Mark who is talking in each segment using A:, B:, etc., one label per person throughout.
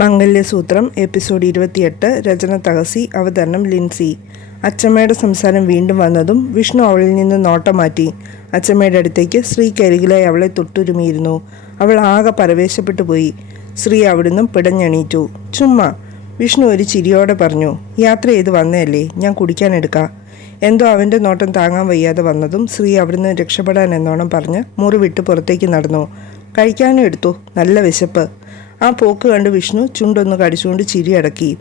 A: മംഗല്യസൂത്രം episode ഇരുപത്തിയെട്ട് രചന തഹസി അവതരണം ലിൻസി. അച്ചമ്മയുടെ സംസാരം വീണ്ടും വന്നതും വിഷ്ണു അവളിൽ നിന്ന് നോട്ടം മാറ്റി അച്ചമ്മയുടെ അടുത്തേക്ക് ശ്രീ കരികിലായി അവളെ തൊട്ടുരുമിയിരുന്നു. അവൾ ആകെ പരവേശപ്പെട്ടു പോയി. ശ്രീ അവിടുന്ന് പിടഞ്ഞെണീറ്റു. ചുമ്മാ വിഷ്ണു ഒരു ചിരിയോടെ പറഞ്ഞു. യാത്ര ചെയ്ത് വന്നതല്ലേ? ഞാൻ കുടിക്കാനെടുക്കാം എന്തോ അവന്റെ നോട്ടം താങ്ങാൻ വയ്യാതെ വന്നതും ശ്രീ അവിടുന്ന് രക്ഷപ്പെടാൻ എന്നോണം പറഞ്ഞ് മുറി വിട്ട് പുറത്തേക്ക് നടന്നു. കഴിക്കാനും എടുത്തു? നല്ല വിശപ്പ്. ആ പോക്ക് കണ്ട് വിഷ്ണു ചുണ്ടൊന്ന് കടിച്ചുകൊണ്ട് ചിരി അടക്കി.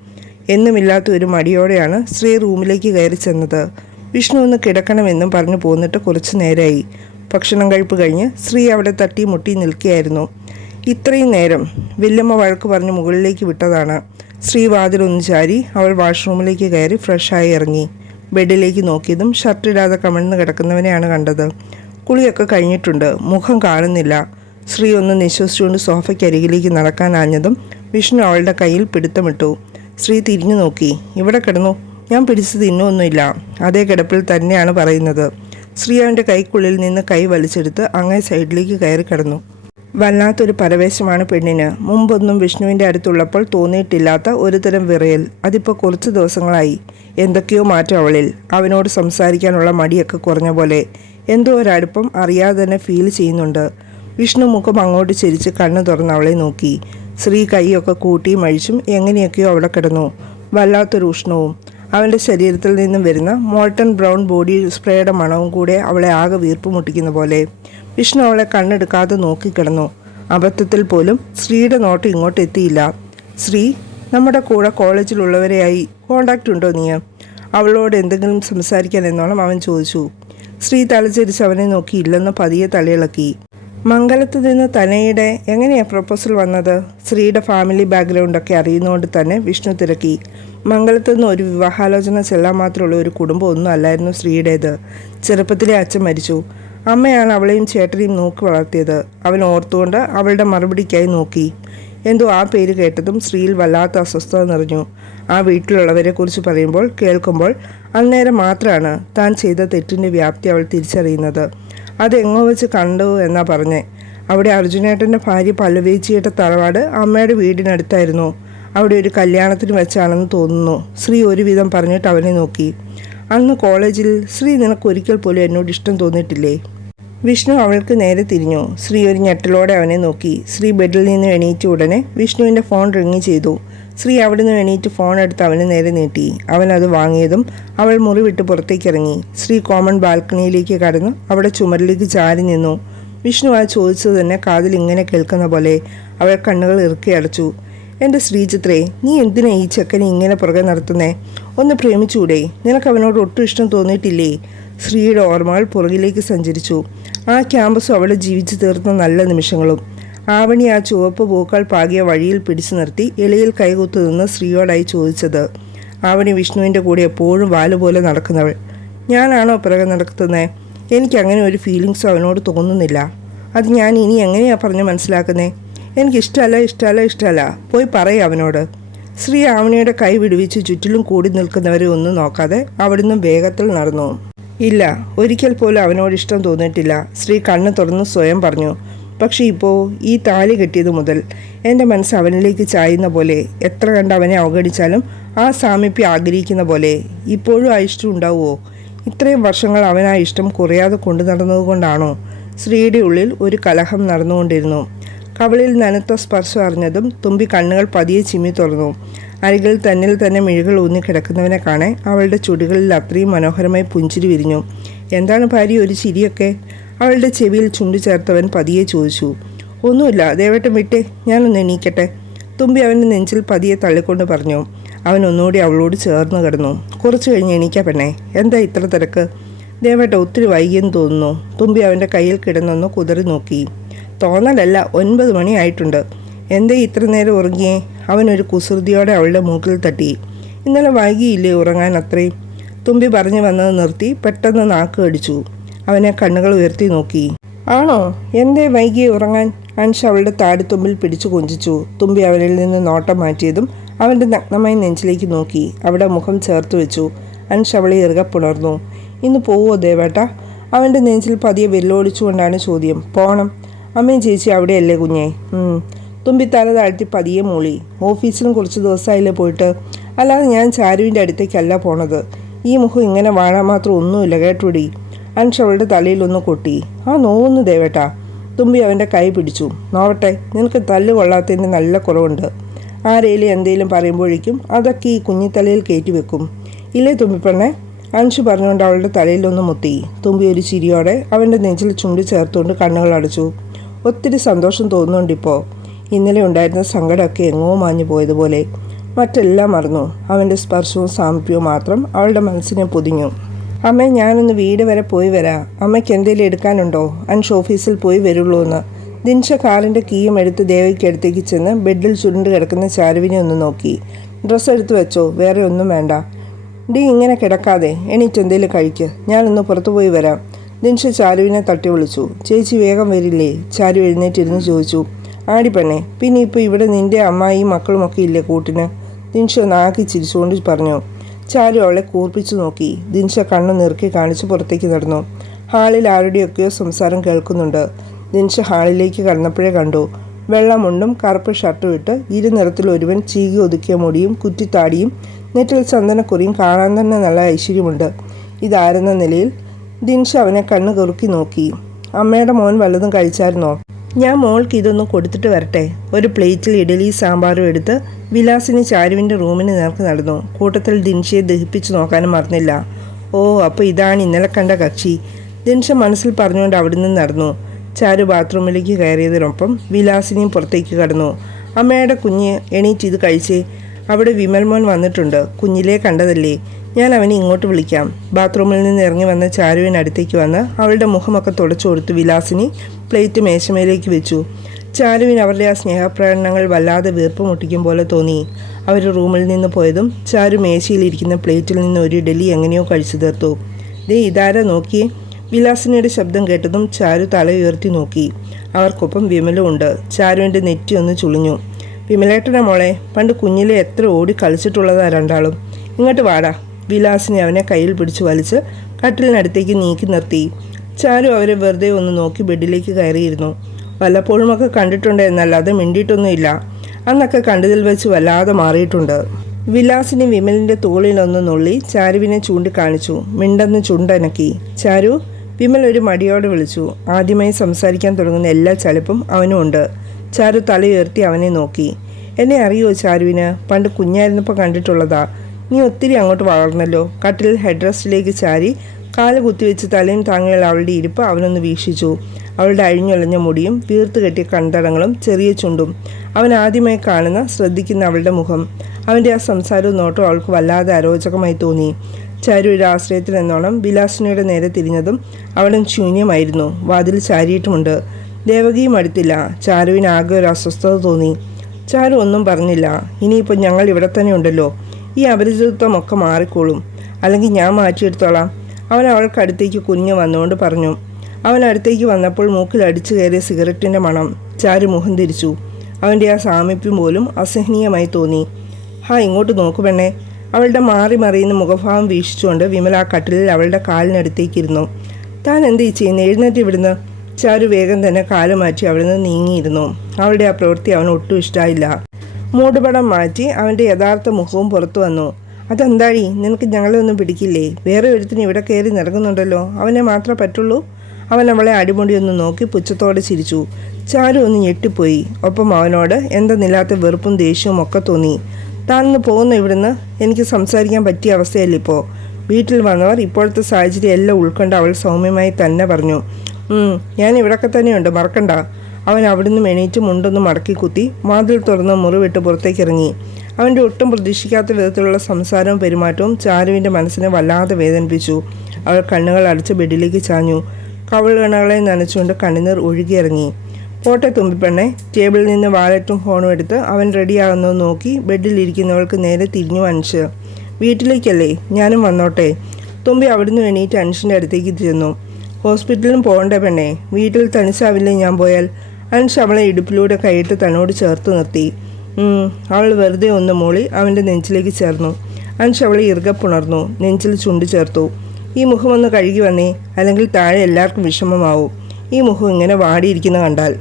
A: എന്നുമില്ലാത്ത ഒരു മടിയോടെയാണ് ശ്രീ റൂമിലേക്ക് കയറി ചെന്നത്. വിഷ്ണു ഒന്ന് കിടക്കണമെന്നും പറഞ്ഞു പോന്നിട്ട് കുറച്ചു നേരമായി ഭക്ഷണം കഴിപ്പ് കഴിഞ്ഞ് ശ്രീ അവിടെ തട്ടി മുട്ടി നിൽക്കുകയായിരുന്നു ഇത്രയും നേരം വല്യമ്മ വഴക്ക് പറഞ്ഞ് മുകളിലേക്ക് വിട്ടതാണ്. ശ്രീ വാതിലൊന്ന് ചാരി അവൾ വാഷ്റൂമിലേക്ക് കയറി ഫ്രഷായി ഇറങ്ങി. ബെഡിലേക്ക് നോക്കിയതും ഷർട്ടിടാതെ കമിഴ്ന്ന് കിടക്കുന്നവനെയാണ് കണ്ടത്. കുളിയൊക്കെ കഴിഞ്ഞിട്ടുണ്ട്. മുഖം കാണുന്നില്ല. ശ്രീ ഒന്ന് നിശ്വസിച്ചുകൊണ്ട് സോഫയ്ക്ക് അരികിലേക്ക് നടക്കാനാഞ്ഞതും വിഷ്ണു അവളുടെ കയ്യിൽ പിടുത്തമിട്ടു. ശ്രീ തിരിഞ്ഞു നോക്കി. ഇവിടെ കിടന്നു? ഞാൻ പിടിച്ച് തിന്നൊന്നുമില്ല അതേ കിടപ്പിൽ തന്നെയാണ് പറയുന്നത്. ശ്രീ അവന്റെ കൈക്കുള്ളിൽ നിന്ന് കൈ വലിച്ചെടുത്ത് അങ്ങേ സൈഡിലേക്ക് കയറി കിടന്നു. വല്ലാത്തൊരു പരവേശമാണ് പെണ്ണിന്. മുമ്പൊന്നും വിഷ്ണുവിന്റെ അടുത്തുള്ളപ്പോൾ തോന്നിയിട്ടില്ലാത്ത ഒരുതരം വിറയൽ. അതിപ്പോൾ കുറച്ച് ദിവസങ്ങളായി. എന്തൊക്കെയോ മാറ്റം അവളിൽ. അവനോട് സംസാരിക്കാനുള്ള മടിയൊക്കെ കുറഞ്ഞ പോലെ. എന്തോ ഒരടുപ്പം അറിയാതെ തന്നെ ഫീൽ ചെയ്യുന്നുണ്ട്. വിഷ്ണു മുഖം അങ്ങോട്ട് ചിരിച്ച് കണ്ണു തുറന്ന് അവളെ നോക്കി. സ്ത്രീ കൈയൊക്കെ കൂട്ടിയും അഴിച്ചും എങ്ങനെയൊക്കെയോ അവിടെ കിടന്നു. വല്ലാത്തൊരു ഉഷ്ണവും. അവന്റെ ശരീരത്തിൽ നിന്നും വരുന്ന മോൾട്ടൺ ബ്രൗൺ ബോഡി സ്പ്രേയുടെ മണവും കൂടെ അവളെ ആകെ വീർപ്പ് മുട്ടിക്കുന്ന പോലെ. വിഷ്ണു അവളെ കണ്ണെടുക്കാതെ നോക്കിക്കിടന്നു അബദ്ധത്തിൽ പോലും സ്ത്രീയുടെ നോട്ട് ഇങ്ങോട്ട് എത്തിയില്ല. ശ്രീ നമ്മുടെ കൂടെ കോളേജിലുള്ളവരെയായി കോണ്ടാക്റ്റ് ഉണ്ടോ നീ? അവളോട് എന്തെങ്കിലും സംസാരിക്കാൻ എന്നോളം അവൻ ചോദിച്ചു. ശ്രീ തലചരിച്ച് അവനെ നോക്കി ഇല്ലെന്ന് പതിയെ തലയിളക്കി. മംഗലത്ത് നിന്ന് തനയുടെ എങ്ങനെയാണ് പ്രപ്പോസൽ വന്നത്? ശ്രീയുടെ ഫാമിലി ബാക്ക്ഗ്രൗണ്ടൊക്കെ അറിയുന്നതുകൊണ്ട് തന്നെ വിഷ്ണു തിരക്കി. മംഗലത്ത് നിന്ന് ഒരു വിവാഹാലോചന ചെല്ലാൻ മാത്രമുള്ള ഒരു കുടുംബം ഒന്നും അല്ലായിരുന്നു ശ്രീയുടേത് ചെറുപ്പത്തിലെ അച്ഛൻ മരിച്ചു. അമ്മയാണ് അവളെയും ചേട്ടനെയും നോക്കി വളർത്തിയത്. അവൻ ഓർത്തുകൊണ്ട് അവളുടെ മറുപടിക്കായി നോക്കി. എന്തോ ആ പേര് കേട്ടതും ശ്രീയിൽ വല്ലാത്ത അസ്വസ്ഥത നിറഞ്ഞു. ആ വീട്ടിലുള്ളവരെ കുറിച്ച് പറയുമ്പോൾ കേൾക്കുമ്പോൾ അന്നേരം മാത്രമാണ് താൻ ചെയ്ത തെറ്റിന്റെ വ്യാപ്തി അവൾ തിരിച്ചറിയുന്നത്. അതെങ്ങോ വെച്ച് കണ്ടു എന്നാ പറഞ്ഞേ. അവിടെ അർജുനേട്ടന്റെ ഭാര്യ പല്ലവേച്ചിയുടെ തറവാട് അമ്മയുടെ വീടിനടുത്തായിരുന്നു. അവിടെ ഒരു കല്യാണത്തിന് വെച്ചാണെന്ന് തോന്നുന്നു. ശ്രീ ഒരുവിധം പറഞ്ഞിട്ട് അവനെ നോക്കി. അന്ന് കോളേജിൽ ശ്രീ നിനക്ക് ഒരിക്കൽ പോലും എന്നോട് ഇഷ്ടം തോന്നിയിട്ടില്ലേ? വിഷ്ണു അവൾക്ക് നേരെ തിരിഞ്ഞു. ശ്രീ ഒരു ഞെട്ടലോടെ അവനെ നോക്കി. ശ്രീ ബെഡിൽ നിന്ന് എണീറ്റ ഉടനെ വിഷ്ണുവിന്റെ ഫോൺ റിങ് ചെയ്തു. ശ്രീ അവിടെ നിന്ന് എണീറ്റ് ഫോൺ എടുത്ത് അവന് നേരെ നീട്ടി. അവൻ അത് വാങ്ങിയതും അവൾ മുറി വിട്ട് പുറത്തേക്ക് ഇറങ്ങി ശ്രീ കോമൺ ബാൽക്കണിയിലേക്ക് കടന്നു. അവിടെ ചുമരിലേക്ക് ചാരി നിന്നു. വിഷ്ണു ആ ചോദിച്ചത് തന്നെ കാതിൽ ഇങ്ങനെ കേൾക്കുന്ന പോലെ അവൾ കണ്ണുകൾ ഇറുക്കി അടച്ചു. എന്റെ ശ്രീചിത്രേ നീ എന്തിനാ ഈ ചെക്കനെ ഇങ്ങനെ പുറകെ നടത്തുന്നേ? ഒന്ന് പ്രേമിച്ചൂടെ? നിനക്ക് അവനോട് ഒട്ടും ഇഷ്ടം തോന്നിയിട്ടില്ലേ? ശ്രീയുടെ ഓർമ്മകൾ പുറകിലേക്ക് സഞ്ചരിച്ചു. ആ ക്യാമ്പസും അവളെ ജീവിച്ചു തീർന്ന നല്ല നിമിഷങ്ങളും. ആവണി ആ ചുവപ്പ് പൂക്കൾ പാകിയ വഴിയിൽ പിടിച്ചു നിർത്തി എളിയിൽ കൈകുത്തു നിന്ന് സ്ത്രീയോടായി ചോദിച്ചത് ആവണി വിഷ്ണുവിന്റെ കൂടെ എപ്പോഴും വാലുപോലെ നടക്കുന്നവൾ. ഞാനാണോ പിറകെ നടക്കുന്നത് എനിക്ക് അങ്ങനെ ഒരു ഫീലിങ്സോ അവനോട് തോന്നുന്നില്ല. അത് ഞാൻ ഇനി എങ്ങനെയാണ് പറഞ്ഞ് മനസ്സിലാക്കുന്നേ? എനിക്കിഷ്ടമല്ല ഇഷ്ടമല്ല ഇഷ്ടമല്ല പോയി പറയും അവനോട് ശ്രീ ആവണിയുടെ കൈ വിടുവിച്ച് ചുറ്റിലും കൂടി നിൽക്കുന്നവരെ ഒന്നും നോക്കാതെ അവിടുന്ന് വേഗത്തിൽ നടന്നു. ഇല്ല ഒരിക്കൽ പോലും അവനോട് ഇഷ്ടം തോന്നിയിട്ടില്ല. ശ്രീ കണ്ണ് തുറന്ന് സ്വയം പറഞ്ഞു പക്ഷേ ഇപ്പോൾ ഈ താലി കെട്ടിയത് മുതൽ എന്റെ മനസ്സ് അവനിലേക്ക് ചായുന്ന പോലെ എത്ര കണ്ട് അവനെ അവഗണിച്ചാലും ആ സാമീപ്യം ആഗ്രഹിക്കുന്ന പോലെ ഇപ്പോഴും ആ ഇഷ്ടം ഉണ്ടാവുമോ ഇത്രയും വർഷങ്ങൾ അവൻ ആ ഇഷ്ടം കുറയാതെ കൊണ്ടു നടന്നതുകൊണ്ടാണോ ശ്രീയുടെ ഉള്ളിൽ ഒരു കലഹം നടന്നുകൊണ്ടിരുന്നു. കവളിൽ നനത്ത സ്പർശം അറിഞ്ഞതും തുമ്പി കണ്ണുകൾ പതിയെ ചിമ്മി തുറന്നു. അരികിൽ തന്നിൽ തന്നെ മിഴികൾ ഊന്നി കിടക്കുന്നവനെ കാണെ അവളുടെ ചുടികളിൽ അത്രയും മനോഹരമായി പുഞ്ചിരി വിരിഞ്ഞു. എന്താണ് ഭാര്യ ഒരു ചിരിയൊക്കെ? അവളുടെ ചെവിയിൽ ചുണ്ടു ചേർത്തവൻ പതിയെ ചോദിച്ചു ഒന്നുമില്ല ദേവട്ടം വിട്ടേ ഞാനൊന്ന് എണീക്കട്ടെ. തുമ്പി അവന്റെ നെഞ്ചിൽ പതിയെ തള്ളിക്കൊണ്ട് പറഞ്ഞു അവൻ ഒന്നുകൂടി അവളോട് ചേർന്ന് കിടന്നു. കുറച്ചു കഴിഞ്ഞ് എണീക്കാ പെണ്ണേ. എന്താ ഇത്ര തിരക്ക്? ദേവേട്ട ഒത്തിരി വൈകിയെന്ന് തോന്നുന്നു. തുമ്പി അവന്റെ കയ്യിൽ കിടന്നൊന്ന് കുതറി നോക്കി തോന്നലല്ല ഒൻപത് മണിയായിട്ടുണ്ട് എന്തേ ഇത്ര നേരം ഉറങ്ങിയേ? അവനൊരു കുസൃതിയോടെ അവളുടെ മൂക്കിൽ തട്ടി ഇന്നലെ വൈകിയില്ലേ ഉറങ്ങാൻ അത്രയും തുമ്പി പറഞ്ഞു വന്നത് നിർത്തി പെട്ടെന്ന് നാക്ക് കടിച്ചു. അവനെ കണ്ണുകൾ ഉയർത്തി നോക്കി. ആണോ? എന്തേ വൈകി ഉറങ്ങാൻ? അൻഷ അവളുടെ താടിത്തുമ്പിൽ പിടിച്ചു കൊഞ്ചിച്ചു. തുമ്പി അവരിൽ നിന്ന് നോട്ടം മാറ്റിയതും അവന്റെ നഗ്നമായി നെഞ്ചിലേക്ക് നോക്കി. അവിടെ മുഖം ചേർത്ത് വെച്ചു. അൻഷ അവളെ ഇറുക പുണർന്നു. ഇന്ന് പോവോ ദേവേട്ട? അവന്റെ നെഞ്ചിൽ പതിയെ വെല്ലോടിച്ചുകൊണ്ടാണ് ചോദ്യം. പോണം. അമ്മയും ചേച്ചി അവിടെയല്ലേ കുഞ്ഞേ? തുമ്പി തല താഴ്ത്തി പതിയെ മൂളി. ഓഫീസിലും കുറച്ച് ദിവസമായില്ലേ പോയിട്ട്. അല്ലാതെ ഞാൻ ചാരുവിന്റെ അടുത്തേക്കല്ല പോണത്. ഈ മുഖം ഇങ്ങനെ വാഴാൻ മാത്രം ഒന്നുമില്ല കേട്ടുടി? അൻഷ് അവളുടെ തലയിലൊന്ന് കൊട്ടി. ആ നോവുന്നു ദേവേട്ടാ. തുമ്പി അവന്റെ കൈ പിടിച്ചു. നോവട്ടെ നിനക്ക് തല്ല് കൊള്ളാത്തതിന് നല്ല കുറവുണ്ട്. ആരേലും എന്തെങ്കിലും പറയുമ്പോഴേക്കും അതൊക്കെ ഈ കുഞ്ഞിത്തലയിൽ കയറ്റി വെക്കും. ഇല്ലേ തുമ്പിപ്പെണ്ണെ? അൻഷു പറഞ്ഞുകൊണ്ട് അവളുടെ തലയിലൊന്ന് മുത്തി തുമ്പി ഒരു ചിരിയോടെ അവന്റെ നെഞ്ചിൽ ചുണ്ടി ചേർത്തുകൊണ്ട് കണ്ണുകൾ അടച്ചു. ഒത്തിരി സന്തോഷം തോന്നുന്നുണ്ടിപ്പോൾ ഇന്നലെ ഉണ്ടായിരുന്ന സങ്കടമൊക്കെ എങ്ങോ മാഞ്ഞു പോയതുപോലെ. മറ്റെല്ലാം മറന്നു. അവന്റെ സ്പർശവും സാമീപ്യവും മാത്രം അവളുടെ മനസ്സിനെ പൊതിഞ്ഞു. അമ്മ ഞാനൊന്ന് വീട് വരെ പോയി വരാം. അമ്മയ്ക്ക് എന്തെങ്കിലും എടുക്കാനുണ്ടോ? അൻഷ് ഓഫീസിൽ പോയി വരുള്ളൂ എന്ന് ദിൻഷ കാറിന്റെ കീയും എടുത്ത് ദേവയ്ക്ക് അടുത്തേക്ക് ചെന്ന് ബെഡിൽ ചുരുണ്ട് കിടക്കുന്ന ചാരുവിനെ ഒന്ന് നോക്കി. ഡ്രസ്സ് എടുത്തു വെച്ചോ? വേറെ ഒന്നും വേണ്ട. ഡി ഇങ്ങനെ കിടക്കാതെ. എണീറ്റ് എന്തെങ്കിലും കഴിക്ക്. ഞാനൊന്ന് പുറത്തു പോയി വരാം. ദിൻഷ ചാരുവിനെ തട്ടി വിളിച്ചു. ചേച്ചി വേഗം വരില്ലേ? ചാരു എഴുന്നേറ്റിരുന്ന് ചോദിച്ചു. ആടി പെണ്ണെ പിന്നെ ഇപ്പോൾ ഇവിടെ നിന്റെ അമ്മായിയും മക്കളുമൊക്കെ ഇല്ലേ കൂട്ടിന്? ദിൻഷ നാക്കി ചിരിച്ചുകൊണ്ട് പറഞ്ഞു. ചാരു അവളെ കൂർപ്പിച്ചു നോക്കി. ദിൻഷ കണ്ണു നിറുക്കി കാണിച്ച് പുറത്തേക്ക് നടന്നു. ഹാളിൽ ആരുടെയൊക്കെയോ സംസാരം കേൾക്കുന്നുണ്ട്. ദിൻഷ ഹാളിലേക്ക് കടന്നപ്പോഴേ കണ്ടു. വെള്ളമുണ്ടും കറുപ്പ് ഷർട്ടും ഇട്ട് ഇരുനിറത്തിൽ ഒരുവൻ ചീകി ഒതുക്കിയ മുടിയും കുറ്റിത്താടിയും നെറ്റിൽ ചന്ദനക്കുറിയും കാണാൻ തന്നെ നല്ല ഐശ്വര്യമുണ്ട്. ഇതാരെന്ന നിലയിൽ ദിൻഷ അവനെ കണ്ണു കുറുക്കി നോക്കി. അമ്മയുടെ മോൻ വല്ലതും കഴിച്ചായിരുന്നോ? ഞാൻ മോൾക്ക് ഇതൊന്നും കൊടുത്തിട്ട് വരട്ടെ. ഒരു പ്ലേറ്റിൽ ഇഡലി സാമ്പാറും എടുത്ത് വിലാസിന് ചാരുവിന്റെ റൂമിന് നേർക്ക് നടന്നു. കൂട്ടത്തിൽ ദിൻഷയെ ദഹിപ്പിച്ചു നോക്കാനും മറന്നില്ല. ഓ അപ്പോൾ ഇതാണ് ഇന്നലെ കണ്ട കക്ഷി. ദിൻഷ മനസ്സിൽ പറഞ്ഞുകൊണ്ട് അവിടെ നിന്ന് നടന്നു. ചാരു ബാത്റൂമിലേക്ക് കയറിയതിനൊപ്പം വിലാസിനെയും പുറത്തേക്ക് കടന്നു. അമ്മയുടെ കുഞ്ഞ് എണീറ്റ് ഇത് കഴിച്ചേ. അവിടെ വിമൽ മോൻ വന്നിട്ടുണ്ട്. കുഞ്ഞിലേ കണ്ടതല്ലേ? ഞാൻ അവനെ ഇങ്ങോട്ട് വിളിക്കാം. ബാത്റൂമിൽ നിന്ന് ഇറങ്ങി വന്ന ചാരുവിനടുത്തേക്ക് വന്ന് അവളുടെ മുഖമൊക്കെ തുടച്ചു കൊടുത്ത് വിലാസിനി പ്ലേറ്റ് മേശമേലേക്ക് വെച്ചു. ചാരുവിന് അവരുടെ ആ സ്നേഹപ്രകടനങ്ങൾ വല്ലാതെ വീർപ്പ് മുട്ടിക്കും പോലെ തോന്നി. അവർ റൂമിൽ നിന്ന് പോയതും ചാരു മേശയിലിരിക്കുന്ന പ്ലേറ്റിൽ നിന്ന് ഒരു ഡെലി എങ്ങനെയോ കഴിച്ചു തീർത്തു. ദേ ഇതാര നോക്കി വിലാസിനിയുടെ ശബ്ദം കേട്ടതും ചാരു തല ഉയർത്തി നോക്കി. അവർക്കൊപ്പം വിമലും ഉണ്ട്. ചാരുവിന്റെ നെറ്റി ഒന്ന് ചുളിഞ്ഞു. വിമലേട്ടനെ മോളെ പണ്ട് കുഞ്ഞിലെ എത്ര ഓടി കളിച്ചിട്ടുള്ളതാ രണ്ടാളും. ഇങ്ങോട്ട് വാടാ. വിലാസിനെ അവനെ കയ്യിൽ പിടിച്ചു വലിച്ച് കട്ടിലിനടുത്തേക്ക് നീക്കി നിർത്തി. ചാരു അവരെ വെറുതെ ഒന്ന് നോക്കി ബെഡിലേക്ക് കയറിയിരുന്നു. വല്ലപ്പോഴുമൊക്കെ കണ്ടിട്ടുണ്ട് എന്നല്ലാതെ മിണ്ടിയിട്ടൊന്നുമില്ല. അന്നൊക്കെ കണ്ടതിൽ വെച്ച് വല്ലാതെ മാറിയിട്ടുണ്ട്. വിലാസിനെ വിമലിന്റെ തോളിലൊന്ന് നുള്ളി ചാരുവിനെ ചൂണ്ടിക്കാണിച്ചു. മിണ്ടെന്ന് ചുണ്ടനക്കി. ചാരു വിമൽ ഒരു മടിയോടെ വിളിച്ചു. ആദ്യമായി സംസാരിക്കാൻ തുടങ്ങുന്ന എല്ലാ ചലപ്പും അവനും ഉണ്ട്. ചാരു തലയുയർത്തി അവനെ നോക്കി. എന്നെ അറിയോ ചാരുവിന്? പണ്ട് കുഞ്ഞായിരുന്നപ്പോൾ കണ്ടിട്ടുള്ളതാ. നീ ഒത്തിരി അങ്ങോട്ട് വളർന്നല്ലോ. കട്ടിൽ ഹെഡ് റെസ്റ്റിലേക്ക് ചാരി കാൽ കുത്തിവെച്ച് തലയും താങ്ങിയുള്ള അവളുടെ ഇരിപ്പ് അവനൊന്ന് വീക്ഷിച്ചു. അവളുടെ അഴിഞ്ഞൊളഞ്ഞ മുടിയും വീർത്തു കെട്ടിയ കൺതടങ്ങളും ചെറിയ ചുണ്ടും അവൻ ആദ്യമായി കാണുന്ന ശ്രദ്ധിക്കുന്ന അവളുടെ മുഖം. അവന്റെ ആ സംസാരവും നോട്ടവും അവൾക്ക് വല്ലാതെ അരോചകമായി തോന്നി. ചാരു ഒരു ആശ്രയത്തിൽ എന്നോണം വിലാസിനിയുടെ നേരെ തിരിഞ്ഞതും അവളും ശൂന്യമായിരുന്നു. വാതിൽ ചാരിയിട്ടുമുണ്ട്. ദേവകിയും അടുത്തില്ല. ചാരുവിന് ആകെ ഒരു അസ്വസ്ഥത തോന്നി. ചാരു ഒന്നും പറഞ്ഞില്ല. ഇനിയിപ്പോൾ ഞങ്ങൾ ഇവിടെ തന്നെ ഉണ്ടല്ലോ. ഈ അപരിചിതത്വമൊക്കെ മാറിക്കോളും. അല്ലെങ്കിൽ ഞാൻ മാറ്റിയെടുത്തോളാം. അവൻ അവൾക്ക് അടുത്തേക്ക് കുഞ്ഞ് വന്നുകൊണ്ട് പറഞ്ഞു. അവൻ അടുത്തേക്ക് വന്നപ്പോൾ മൂക്കിൽ അടിച്ചു കയറിയ സിഗരറ്റിന്റെ മണം ചാരു മുഖം തിരിച്ചു. അവന്റെ ആ സാമീപ്യം പോലും അസഹനീയമായി തോന്നി. ഹാ ഇങ്ങോട്ട് നോക്കു പെണ്ണേ. അവളുടെ മാറി മറിയുന്ന മുഖഭാവം വീക്ഷിച്ചുകൊണ്ട് വിമല ആ കട്ടിലിൽ അവളുടെ കാലിനടുത്തേക്കിരുന്നു താൻ എന്ത് ഈ ചെയ്യുന്നത് എഴുന്നേറ്റ് ഇവിടുന്ന്. ചാരു വേഗം തന്നെ കാലുമാറ്റി അവിടുന്ന് നീങ്ങിയിരുന്നു. അവളുടെ ആ പ്രവൃത്തി അവന് ഒട്ടും ഇഷ്ടമായില്ല മൂടുപടം മാറ്റി അവന്റെ യഥാർത്ഥ മുഖവും പുറത്തു വന്നു. അതെന്താടി? നിനക്ക് ഞങ്ങളെ ഒന്നും പിടിക്കില്ലേ? വേറെ ഒരുത്തിന് ഇവിടെ കയറി നിറങ്ങുന്നുണ്ടല്ലോ. അവനെ മാത്രമേ പറ്റുള്ളൂ? അവൻ അവളെ അടിമുടി ഒന്ന് നോക്കി പുച്ഛത്തോടെ ചിരിച്ചു. ചാരു ഒന്ന് ഞെട്ടിപ്പോയി. ഒപ്പം അവനോട് എന്തെന്നില്ലാത്ത വെറുപ്പും ദേഷ്യവും ഒക്കെ തോന്നി? താനൊന്ന് പോകുന്ന ഇവിടുന്ന്? എനിക്ക് സംസാരിക്കാൻ പറ്റിയ അവസ്ഥയല്ല ഇപ്പോൾ വീട്ടിൽ വന്നവർ ഇപ്പോഴത്തെ സാഹചര്യം എല്ലാം ഉൾക്കൊണ്ട് അവൾ സൗമ്യമായി തന്നെ പറഞ്ഞു. "ഉം, ഞാൻ ഇവിടൊക്കെ തന്നെയുണ്ട്. മറക്കണ്ട. അവൻ അവിടുന്ന് എണീറ്റ് മുണ്ടൊന്ന് മടക്കി കുത്തി വാതിൽ തുറന്ന് മുറിവിട്ട് പുറത്തേക്കിറങ്ങി. അവന്റെ ഒട്ടും പ്രതീക്ഷിക്കാത്ത വിധത്തിലുള്ള സംസാരവും പെരുമാറ്റവും ചാരുവിന്റെ മനസ്സിനെ വല്ലാതെ വേദനിപ്പിച്ചു. അവൾ കണ്ണുകൾ അടച്ച് ബെഡിലേക്ക് ചാഞ്ഞു. കവിൾകണകളെ നനച്ചുകൊണ്ട് കണ്ണുനീർ ഒഴുകിയിറങ്ങി. പോട്ടെ തുമ്പിപ്പെണ്ണെ ടേബിളിൽ നിന്ന് വാലറ്റും ഫോണും എടുത്ത് അവൻ റെഡിയാകുന്നത് നോക്കി ബെഡിലിരിക്കുന്നവൾക്ക് നേരെ തിരിഞ്ഞു അൻഷ് വീട്ടിലേക്കല്ലേ? ഞാനും വന്നോട്ടെ. തുമ്പി അവിടുന്ന് എണീറ്റ് അൻഷിന്റെ അടുത്തേക്ക് ചെന്നു ഹോസ്പിറ്റലിലും പോകണ്ടേ പെണ്ണേ? വീട്ടിൽ തനിച്ചാവില്ലേ ഞാൻ പോയാൽ? അൻഷ് അവളെ ഇടുപ്പിലൂടെ കൈയിട്ട് തന്നോട് ചേർത്ത് നിർത്തി. അവൾ വെറുതെ ഒന്ന് മൂളി അവന്റെ നെഞ്ചിലേക്ക് ചേർന്നു. അൻഷ് അവളെ ഇറുകപ്പുണർന്നു നെഞ്ചിൽ ചുണ്ടു ചേർത്തു. ഈ മുഖം ഒന്ന് കഴുകി വന്നേ അല്ലെങ്കിൽ താഴെ എല്ലാവർക്കും വിഷമമാവും. ഈ മുഖം ഇങ്ങനെ വാടിയിരിക്കുന്ന കണ്ടാൽ.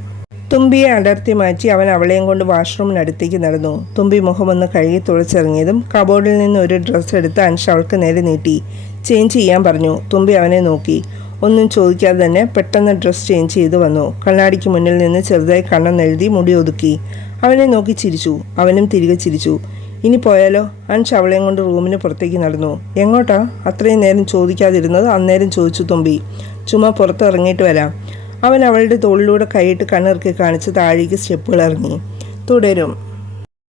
A: തുമ്പിയെ അടർത്തി മാറ്റി അവൻ അവളെയും കൊണ്ട് വാഷ്റൂമിനടുത്തേക്ക് നടന്നു. തുമ്പി മുഖമൊന്ന് കഴുകി തുളച്ചിറങ്ങിയതും കബോർഡിൽ നിന്ന് ഒരു ഡ്രസ്സ് എടുത്ത് അൻഷ് അവൾക്ക് നേരെ നീട്ടി. ചേഞ്ച് ചെയ്യാൻ പറഞ്ഞു. തുമ്പി അവനെ നോക്കി. ഒന്നും ചോദിക്കാതെ തന്നെ പെട്ടെന്ന് ഡ്രസ്സ് ചേഞ്ച് ചെയ്ത് വന്നു. കണ്ണാടിക്ക് മുന്നിൽ നിന്ന് ചെറുതായി കണ്ണെന്നെഴുതി മുടി ഒതുക്കി. അവനെ നോക്കി ചിരിച്ചു. അവനും തിരികെ ചിരിച്ചു. ഇനി പോയാലോ? അൻഷ് അവളെയും കൊണ്ട് റൂമിന് പുറത്തേക്ക് നടന്നു. എങ്ങോട്ടാ? അത്രയും നേരം ചോദിക്കാതിരുന്നത് അന്നേരം ചോദിച്ചു തുമ്പി. ചുമ്മാ പുറത്ത് ഇറങ്ങിയിട്ട് വരാം. അവൻ അവളുടെ തോളിലൂടെ കൈയിട്ട് കണ്ണിറക്കി കാണിച്ച് താഴേക്ക് സ്റ്റെപ്പുകൾ ഇറങ്ങി. തുടരും.